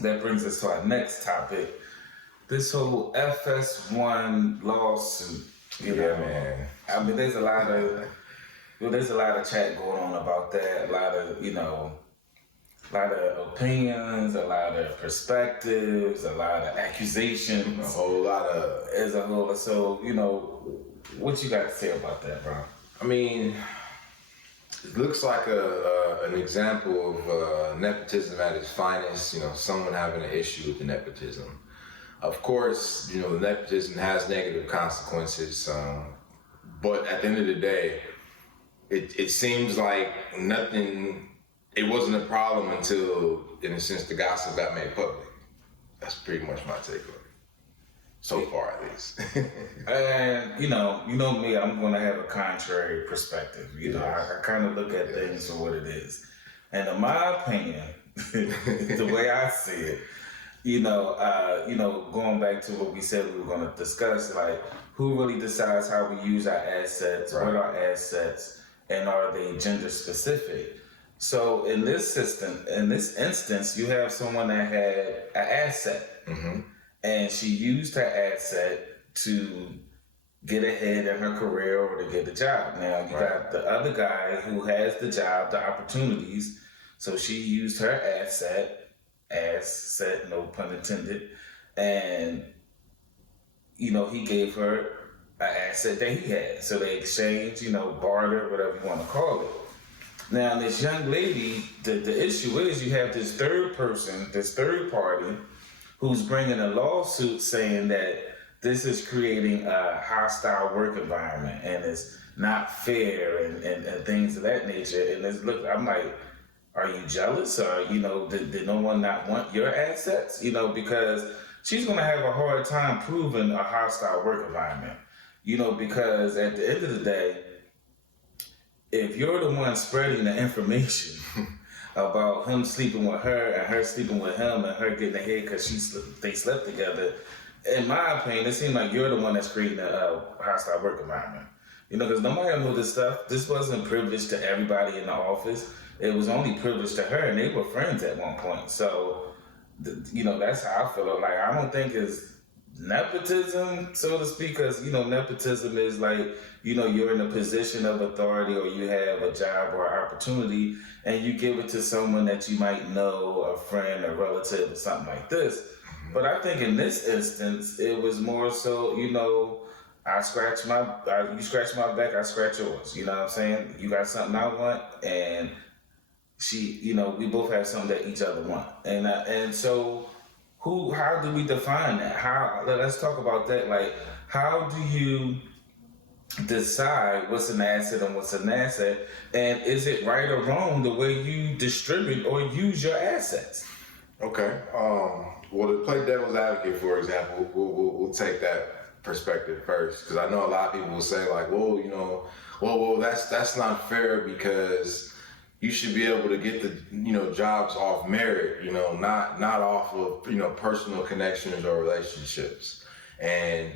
that brings us to our next topic. This whole FS1 lawsuit. You know, man. I mean, there's a lot of chat going on about that. A lot of opinions, a lot of perspectives, a lot of accusations. A whole lot of. So, what you got to say about that, bro? I mean, it looks like an example of nepotism at its finest. Someone having an issue with the nepotism. Of course, the nepotism has negative consequences, but at the end of the day, it seems like it wasn't a problem until, in a sense, the gossip got made public. That's pretty much my takeaway. So far, at least. And, you know me, I'm going to have a contrary perspective. I kind of look at things for what it is. And in my opinion, the way I see it, going back to what we said we were going to discuss, like who really decides how we use our assets, right. What are assets, and are they gender specific? So in this instance, you have someone that had an asset, and she used her asset to get ahead in her career or to get a job. Now you got the other guy who has the job, the opportunities. So she used her asset, no pun intended, and he gave her an asset that he had. So they exchanged, barter, whatever you want to call it. Now this young lady, the issue is you have this third person, this third party, who's bringing a lawsuit saying that this is creating a hostile work environment and it's not fair and things of that nature. And I'm like, are you jealous? Or, did no one not want your assets? Because she's going to have a hard time proving a hostile work environment. Because at the end of the day, if you're the one spreading the information about him sleeping with her and her sleeping with him and her getting ahead because they slept together, in my opinion, it seems like you're the one that's creating a hostile work environment. Because nobody knew this stuff. This wasn't privileged to everybody in the office. It was only privileged to her, and they were friends at one point. So, that's how I feel. Like, I don't think it's nepotism, so to speak, because, nepotism is like, you're in a position of authority or you have a job or opportunity and you give it to someone that you might know, a friend, a relative, or something like this. But I think in this instance, it was more so, you scratch my back, I scratch yours. You know what I'm saying? You got something I want, and we both have something that each other want. And so, how do we define that? Let's talk about that. Like, how do you decide what's an asset and what's an asset? And is it right or wrong the way you distribute or use your assets? Okay. Well, to play devil's advocate, for example, we'll take that perspective first, because I know a lot of people will say like, well, that's not fair because you should be able to get the jobs off merit, not off of personal connections or relationships. And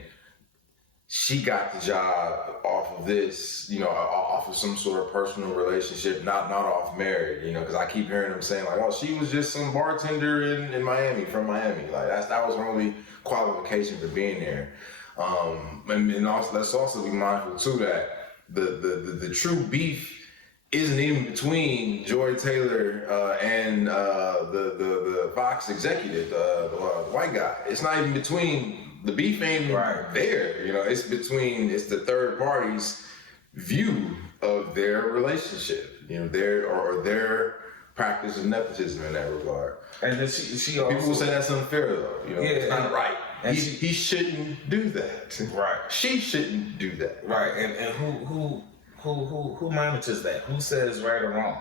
she got the job off of this, off of some sort of personal relationship, not off merit, because I keep hearing them saying like, oh, she was just some bartender in Miami, from Miami. Like that was her only qualification for being there. And also, let's also be mindful too that the true beef isn't even between Joy Taylor and the Fox executive, the white guy. It's not even between. The beef ain't there, it's the third party's view of their relationship, their practice of nepotism in that regard. And then she also, people will say that's unfair though, it's not right. And he shouldn't do that. Right. She shouldn't do that. Right. And who monitors that? Who says right or wrong?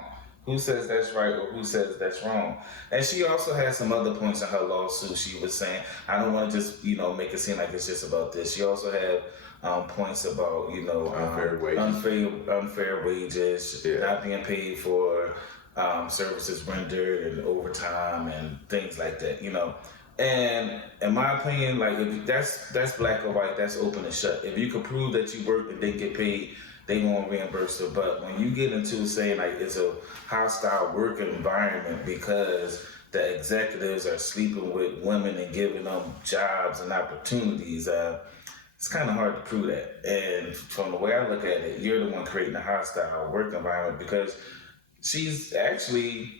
Who says that's right or who says that's wrong? And she also had some other points in her lawsuit. She was saying, I don't want to just, make it seem like it's just about this. She also had points about, unfair wages, not being paid for services rendered and overtime and things like that, And in my opinion, like if that's black or white, that's open and shut. If you can prove that you work and didn't get paid, they won't reimburse her. But when you get into saying like it's a hostile work environment because that executives are sleeping with women and giving them jobs and opportunities. It's kind of hard to prove that. And from the way I look at it, you're the one creating a hostile work environment because she's actually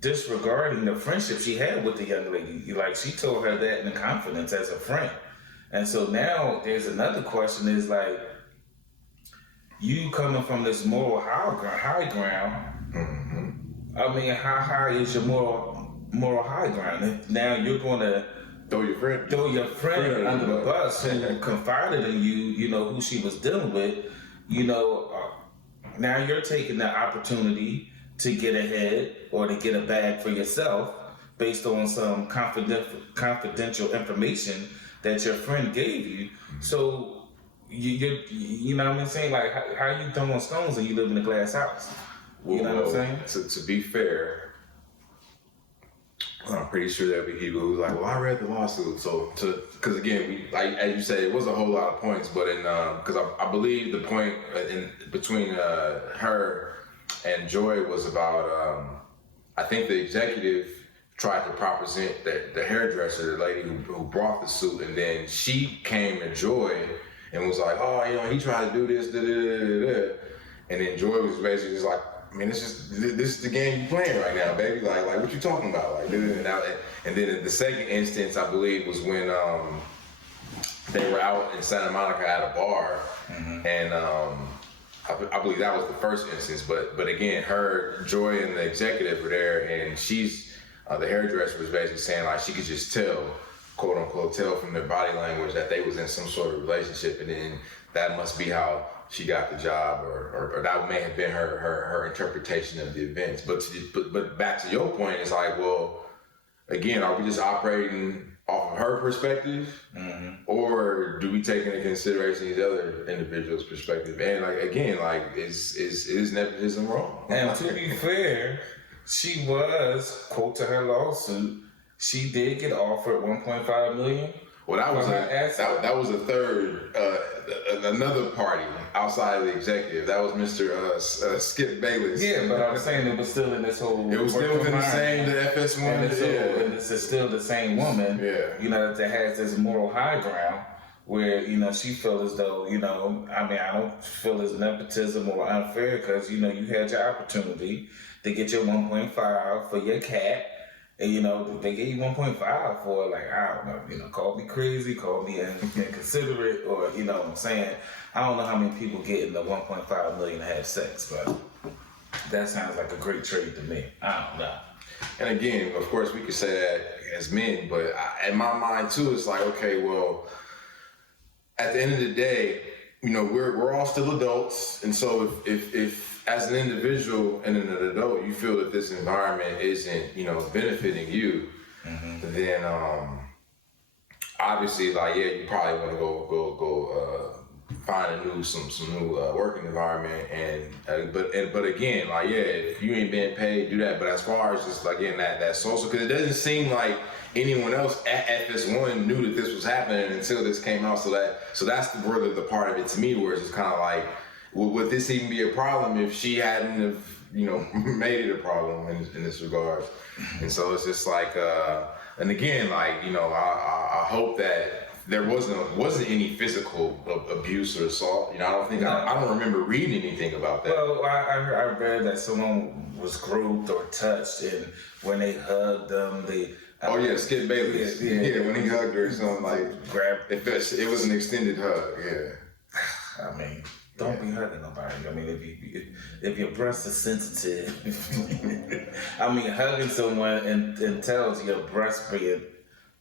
disregarding the friendship she had with the young lady. Like, she told her that in confidence as a friend. And so now there's another question is like, you coming from this moral high ground, I mean, how high is your moral high ground? If now you're going to throw your friend under the bus who confided in you, you know, who she was dealing with, you know, now you're taking the opportunity to get ahead or to get a bag for yourself based on some confidential information that your friend gave you. So you know what I'm saying? Like, how you throwing stones and you live in a glass house? You know what I'm saying? To be fair, I'm pretty sure there'll be people who's like, well, I read the lawsuit. So, because again, as you say, it was a whole lot of points, but because I believe the point between her and Joy was about, I think the executive tried to represent the hairdresser, the lady who brought the suit, and then she came to Joy and was like, oh, you know, he tried to do this, and then Joy was basically just like, I mean, this is the game you playing right now, baby. Like what you talking about? Like, and then the second instance, I believe, was when they were out in Santa Monica at a bar, and I believe that was the first instance. But again, Joy and the executive were there, and she's the hairdresser was basically saying like she could just tell, quote unquote, tell from their body language that they was in some sort of relationship, and then that must be how she got the job, or that may have been her interpretation of the events. But back to your point, it's like, well, again, are we just operating off of her perspective, or do we take into consideration these other individuals' perspective? And like again, like is nepotism wrong? And to be fair, she was, quote to her lawsuit, she did get offered $1.5 million. Well, that was a third, another party outside of the executive. That was Mr. Skip Bayless. Yeah, but I'm saying it was still in this whole. It was still within the FS1. And it's still the same woman. Yeah. You know, that has this moral high ground where, you know, she feels as though, you know, I mean, I don't feel it's nepotism or unfair because, you know, you had your opportunity to get your 1.5 for your cat. And, you know, they gave you 1.5 for, like, I don't know, you know, call me crazy, call me inconsiderate, or, you know what I'm saying? I don't know how many people get in the 1.5 million to have sex, but that sounds like a great trade to me. I don't know. And again, of course, we could say that as men, but in my mind, too, it's like, okay, well, at the end of the day, you know, we're all still adults. And so if as an individual and an adult, you feel that this environment isn't, you know, benefiting you, then obviously, like, yeah, you probably want to go find some new working environment. And but again, like, yeah, if you ain't being paid, do that. But as far as just, again, that social, because it doesn't seem like anyone else at FS1 knew that this was happening until this came out. So that's the part of it to me where it's just kind of like, would this even be a problem if she hadn't have, you know, made it a problem in this regard? And so it's just like, and again, like, you know, I hope that there wasn't any physical abuse or assault. You know, I don't remember reading anything about that. Well, I read that someone was groped or touched, and when they hugged them, they. Oh yeah, Skip Bayless. Yeah, when he hugged her or something, like, grabbed. It was an extended hug. Yeah. I mean, don't be hugging nobody. I mean, if your breast is sensitive, I mean, hugging someone and tells your breast being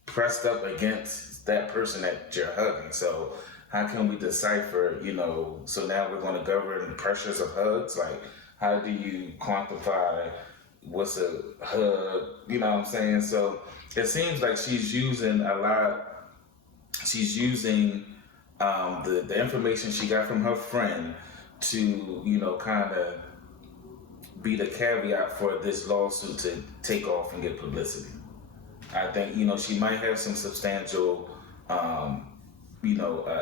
pressed up against that person that you're hugging. So how can we decipher, you know, so now we're going to govern the pressures of hugs? Like, how do you quantify what's a hug? You know what I'm saying? So it seems like she's using the information she got from her friend to, you know, kind of be the caveat for this lawsuit to take off and get publicity. I think, you know, she might have some substantial,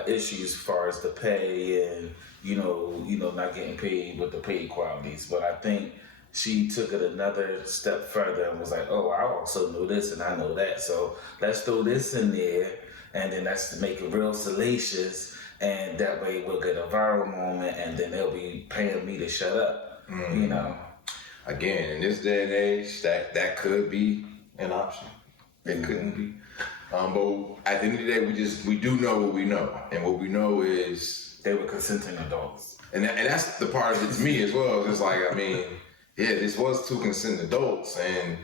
issues as far as the pay and, you know, not getting paid with the pay equalities. But I think she took it another step further and was like, oh, I also know this and I know that. So let's throw this in there, and then let's make it real salacious, and that way we'll get a viral moment, and then they'll be paying me to shut up, you know. Again, in this day and age, that could be an option. It couldn't be. But at the end of the day, we do know what we know, and what we know is they were consenting adults, and that's the part of it to me as well. It's like, I mean, yeah, this was two consenting adults, and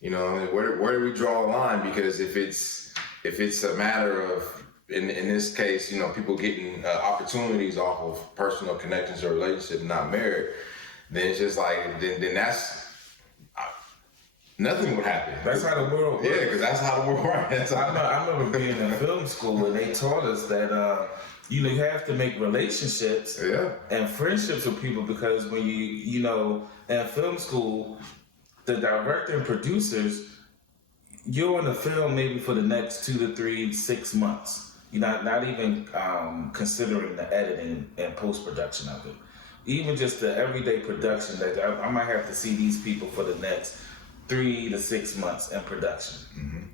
you know, where do we draw a line? Because if it's a matter of in this case, you know, people getting opportunities off of personal connections or relationship, not married, then it's just like then that's. Nothing would happen. That's how the world works. Yeah, because that's how the world works. I remember being in film school, and they taught us that you know, you have to make relationships and friendships with people, because when you know, in film school, the director and producers, you're on the film maybe for the next 2 to 3, 6 months. You're not even considering the editing and post-production of it. Even just the everyday production, that I might have to see these people for the next 3 to 6 months in production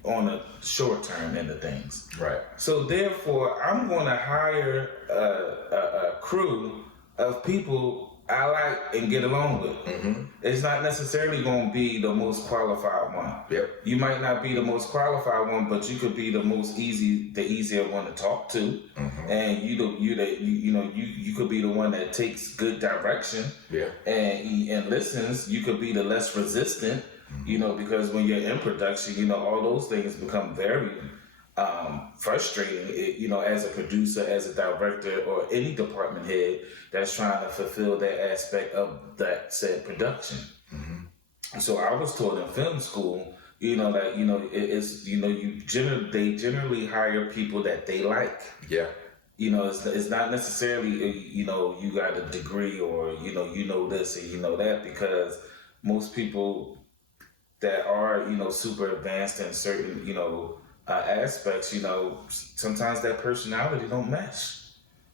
on a short term end of things. Right. So therefore, I'm going to hire a crew of people I like and get along with. It's not necessarily going to be the most qualified one. Yep. You might not be the most qualified one, but you could be the easier one to talk to, and you could be the one that takes good direction. Yeah. And listens. You could be the less resistant. You know, because when you're in production, you know, all those things become very frustrating, you know, as a producer, as a director, or any department head that's trying to fulfill that aspect of that said production. So I was taught in film school, you know, that, you know, it's, you know, they generally hire people that they like. Yeah. You know, it's not necessarily, you know, you got a degree or, you know this and you know that, because most people that are, you know, super advanced in certain, you know, aspects, you know, sometimes that personality don't mesh.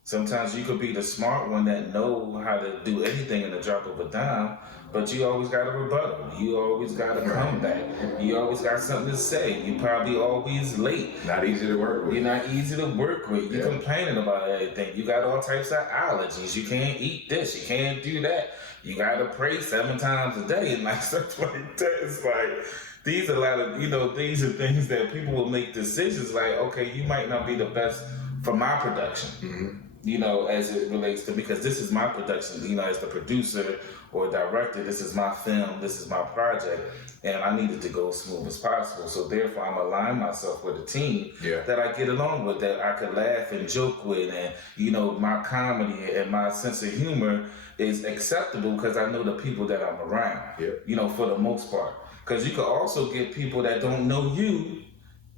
Sometimes you could be the smart one that know how to do anything in the drop of a dime, but you always got a rebuttal. You always got a comeback. You always got something to say. You probably always late. Not easy to work with. You're not easy to work with. You're complaining about everything. You got all types of allergies. You can't eat this. You can't do that. You gotta pray 7 times a day and like stuff like that. It's like, these are a lot of, you know, these are things that people will make decisions like, okay, you might not be the best for my production, you know, as it relates to, because this is my production, you know, as the producer or director, this is my film, this is my project, and I need it to go as smooth as possible. So therefore, I'm aligning myself with a team that I get along with, that I could laugh and joke with, and, you know, my comedy and my sense of humor is acceptable because I know the people that I'm around, you know, for the most part. Because you could also get people that don't know you.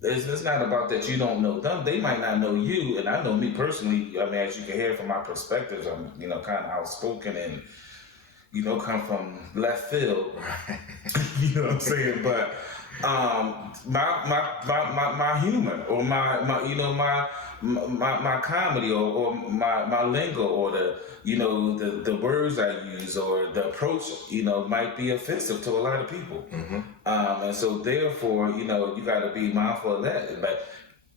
It's not about that you don't know them. They might not know you. And I know me personally, I mean, as you can hear from my perspectives, I'm, you know, kind of outspoken and, you know, come from left field. You know what I'm saying? But my humor or my you know, my comedy or my lingo or the, you know, the words I use or the approach, you know, might be offensive to a lot of people. And so therefore, you know, you got to be mindful of that. Like,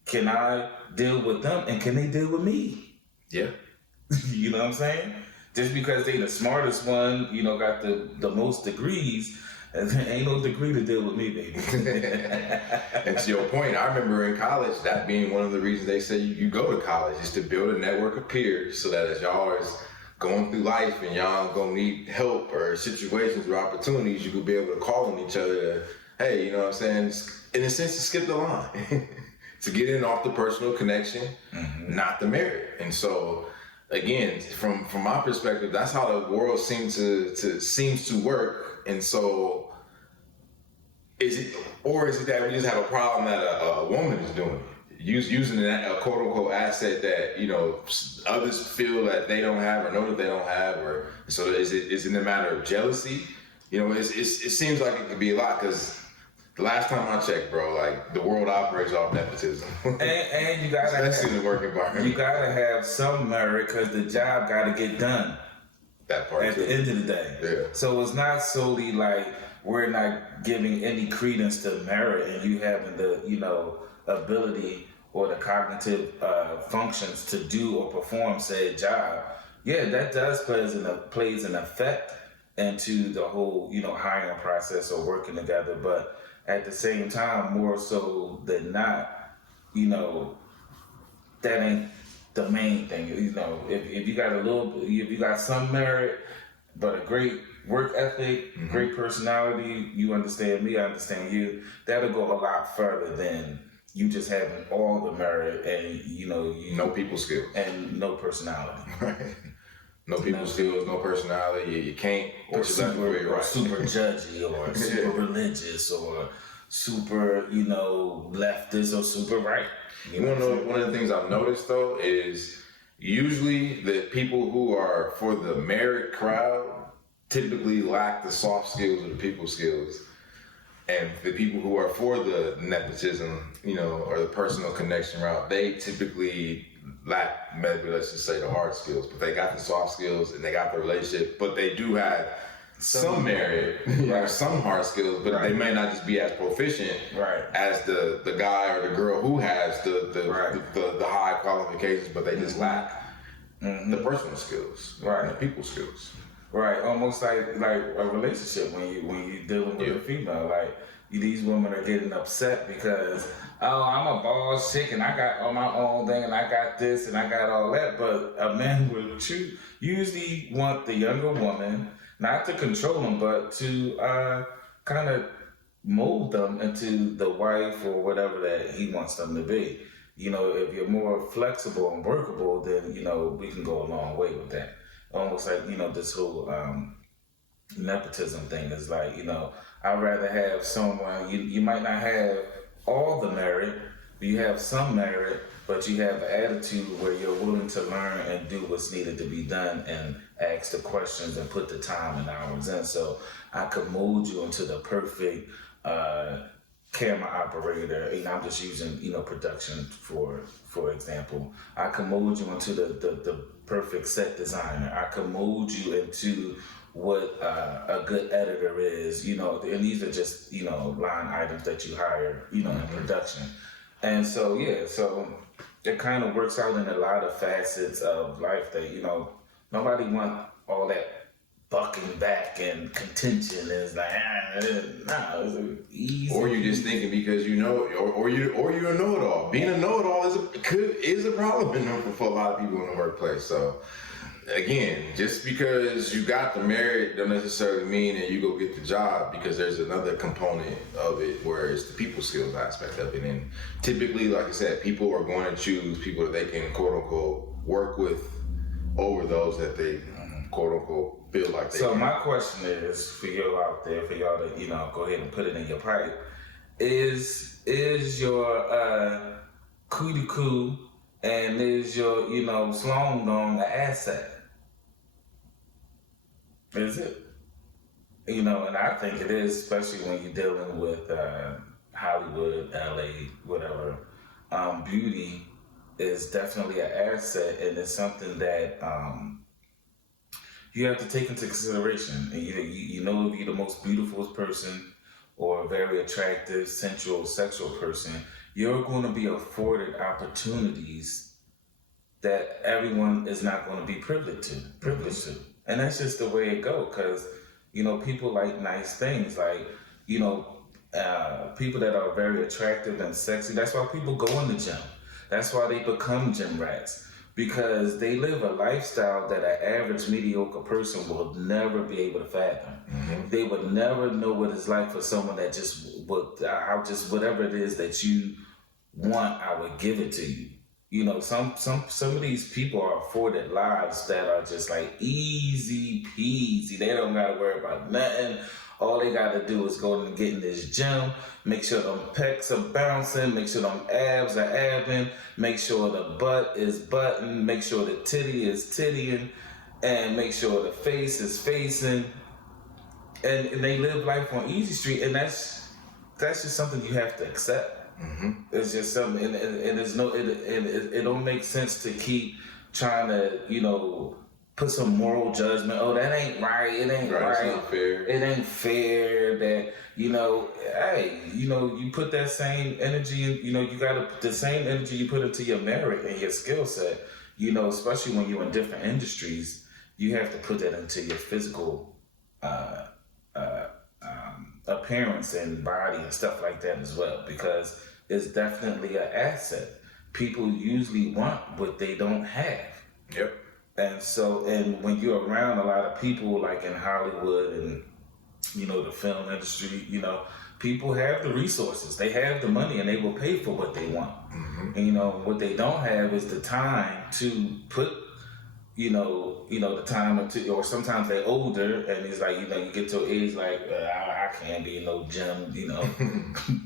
can I deal with them and can they deal with me? Yeah. You know what I'm saying? Just because they the smartest one, you know, got the most degrees, ain't no degree to deal with me, baby. And to your point, I remember in college, that being one of the reasons they say you go to college, is to build a network of peers so that as y'all is going through life and y'all gonna need help or situations or opportunities, you could be able to call on each other to, hey, you know what I'm saying, in a sense to skip the line, to get in off the personal connection, not the merit. And so, again, from my perspective, that's how the world seems to work. And so, is it that we just have a problem that a woman is doing it, using a quote unquote asset that, you know, others feel that they don't have or know that they don't have, or so is it a matter of jealousy? You know, it seems like it could be a lot, because the last time I checked, bro, like, the world operates off nepotism. And you gotta especially in the work environment. You gotta have some merit because the job gotta get done. That part at too. the end of the day. Yeah. So it's not solely like we're not giving any credence to merit and you having the, ability or the cognitive functions to do or perform said job. Yeah, that does plays an effect into the whole, hiring process or working together. But at the same time, more so than not, that ain't the main thing. If you got if you got some merit, but a great work ethic, great personality, you understand me, I understand you, that'll go a lot further than you just having all the merit and, no people skills. And no personality. Right. No people skills, no personality. You can't put your left way right. Super judgy or super religious or super, leftist or super right. You want to know one of the things I've noticed though is usually the people who are for the merit crowd typically lack the soft skills or the people skills. And the people who are for the nepotism, or the personal connection route, they typically lack, maybe let's just say the hard skills, but they got the soft skills and they got the relationship, but they do have some merit, some hard skills, but they may not just be as proficient as the guy or the girl who has the high qualifications, but they just lack the personal skills, and the people skills. Right, almost like a relationship when you dealing with a female. Like these women are getting upset because I'm a boss chick and I got all my own thing and I got this and I got all that. But a man would usually want the younger woman not to control them, but to kind of mold them into the wife or whatever that he wants them to be. If you're more flexible and workable, then we can go a long way with that. Almost like, this whole nepotism thing is like, I'd rather have someone, you might not have all the merit, but you have some merit, but you have an attitude where you're willing to learn and do what's needed to be done and ask the questions and put the time and hours in. So I could mold you into the perfect camera operator. I'm just using, production for example. I can mold you into the perfect set designer. I can mold you into what a good editor is, and these are just, line items that you hire, in production. And so, so it kind of works out in a lot of facets of life that, nobody want all that bucking back and contention is like, it's easy. Or you're just thinking because or you're a know-it-all. Being a know-it-all is a problem for a lot of people in the workplace. So again, just because you got the merit don't necessarily mean that you go get the job, because there's another component of it where it's the people skills aspect of it. And typically, like I said, people are going to choose people that they can quote unquote work with over those that they quote unquote feel like they can. My question is for you out there, for y'all to go ahead and put it in your pipe. Is your cootie coo and is your slong dong an asset? Is it? And I think it is, especially when you're dealing with Hollywood, LA, whatever. Beauty is definitely an asset, and it's something that you have to take into consideration. And if you're the most beautiful person or a very attractive, sensual, sexual person, you're going to be afforded opportunities that everyone is not going to be privileged to. And that's just the way it goes, because, people like nice things, like, people that are very attractive and sexy. That's why people go in the gym. That's why they become gym rats, because they live a lifestyle that an average mediocre person will never be able to fathom. Mm-hmm. They would never know what it's like for someone that whatever it is that you want, I would give it to you. Some of these people are afforded lives that are just like easy peasy. They don't gotta worry about nothing. All they gotta do is go and get in this gym, make sure them pecs are bouncing, make sure them abs are abbing, make sure the butt is buttoned, make sure the titty is tittying, and make sure the face is facing. And they live life on easy street, and that's just something you have to accept. Mm-hmm. It's just something, and there's it don't make sense to keep trying to put some moral judgment. Oh, that ain't right. It ain't right. It's not fair. It ain't fair that, hey, you put that same energy in, you got to put the same energy you put into your merit and your skill set, especially when you're in different industries, you have to put that into your physical appearance and body and stuff like that as well, because it's definitely an asset. People usually want what they don't have. Yep. And when you're around a lot of people like in Hollywood and, the film industry, people have the resources, they have the money, and they will pay for what they want. Mm-hmm. And, what they don't have is the time to put, the time into, or sometimes they're older and it's like, you get to an age like, I can't be in no gym,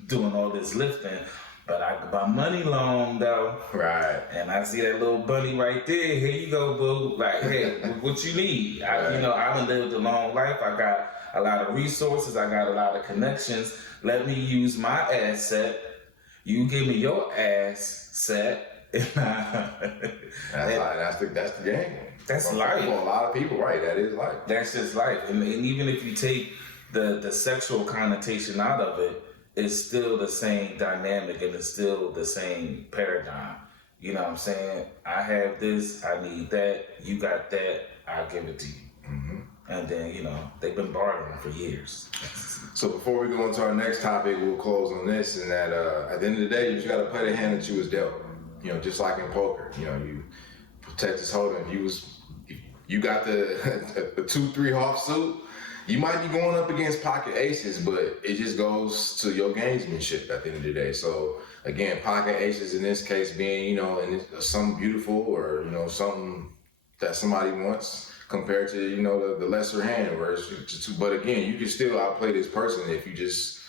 doing all this lifting. But I can buy money long though. Right. And I see that little bunny right there. Here you go, boo. Like, hey, what you need? Right. I done lived a long life. I got a lot of resources. I got a lot of connections. Let me use my asset. You give me your ass set. That's the game. That's life. For a lot of people, right? That is life. That's just life. And even if you take the sexual connotation out of it, it's still the same dynamic and it's still the same paradigm. You know what I'm saying? I have this, I need that, you got that, I'll give it to you. Mm-hmm. And then, they've been bartering for years. So before we go into our next topic, we'll close on this, and that at the end of the day, you just got to play the hand that you was dealt. Just like in poker, you Texas Hold'em, if you got the 2-3 offsuit, you might be going up against pocket aces, but it just goes to your gamesmanship at the end of the day. So again, pocket aces in this case being, something beautiful or, something that somebody wants compared to, the lesser hand. But again, you can still outplay this person if you just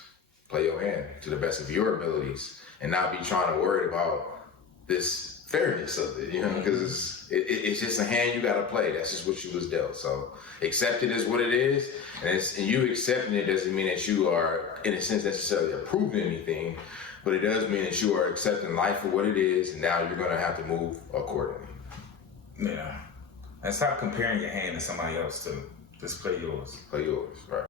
play your hand to the best of your abilities and not be trying to worry about this fairness of it, because it's just a hand you got to play. That's just what you was dealt. So accept it as what it is, and you accepting it doesn't mean that you are, in a sense, necessarily approving anything, but it does mean that you are accepting life for what it is, and now you're going to have to move accordingly. Yeah. And stop comparing your hand to somebody else too. Just play yours. Play yours, right.